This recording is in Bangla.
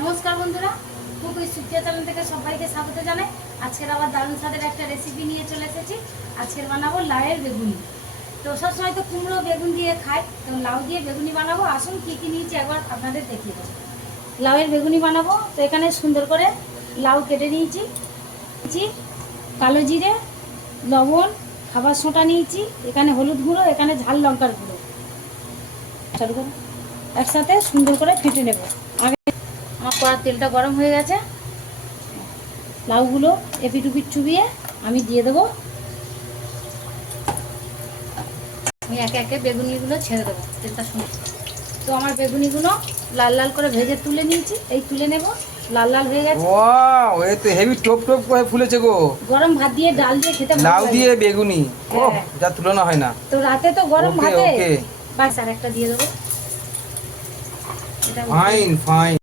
নমস্কার বন্ধুরা, কুক সুপ্রিয়া চ্যানেল থেকে সবাইকে স্বাগত জানাই। আজকের আবার দারুণ স্বাদের একটা রেসিপি নিয়ে চলে এসেছি। আজকের বানাবো লাউয়ের বেগুনি। তো সবসময় তো কুমড়ো বেগুন দিয়ে খাই, তো লাউ দিয়ে বেগুনি বানাবো। আসুন কী কী নিয়েছি একবার আপনাদের দেখিয়ে দেবো। লাউয়ের বেগুনি বানাবো, তো এখানে সুন্দর করে লাউ কেটে নিয়েছি, কালো জিরে, লবণ, খাবার সোঁটা নিয়েছি, এখানে হলুদ গুঁড়ো, এখানে ঝাল লঙ্কার গুঁড়ো একসাথে সুন্দর করে ফেটে নেব। আগে আমার কড়ার তেলটা গরম হয়ে গেছে, লাউগুলো এপিটুপিট চুবিয়ে আমি দিয়ে দেবো। আমি একে একে বেগুনিগুলো ছেড়ে দেবো তেলটা শুনে। তো আমার বেগুনিগুলো লাল লাল করে ভেজে তুলে নিয়েছি, এই তুলে নেব। লাল লাল হয়ে গেছে। ওয়াও, এ তো হেভি টপ টপ করে ফুলেছে গো। গরম ভাত দিয়ে ডাল দিয়ে খেতে ভালো লাউ লাগে। দিয়ে বেগুনি, ও হ্যাঁ। যা তুলনা হয় না। তো রাতে তো গরম ওকে, ভাতে ওকে। বাস আর একটা দিয়ে দেবো। এটা ফাইন ফাইন।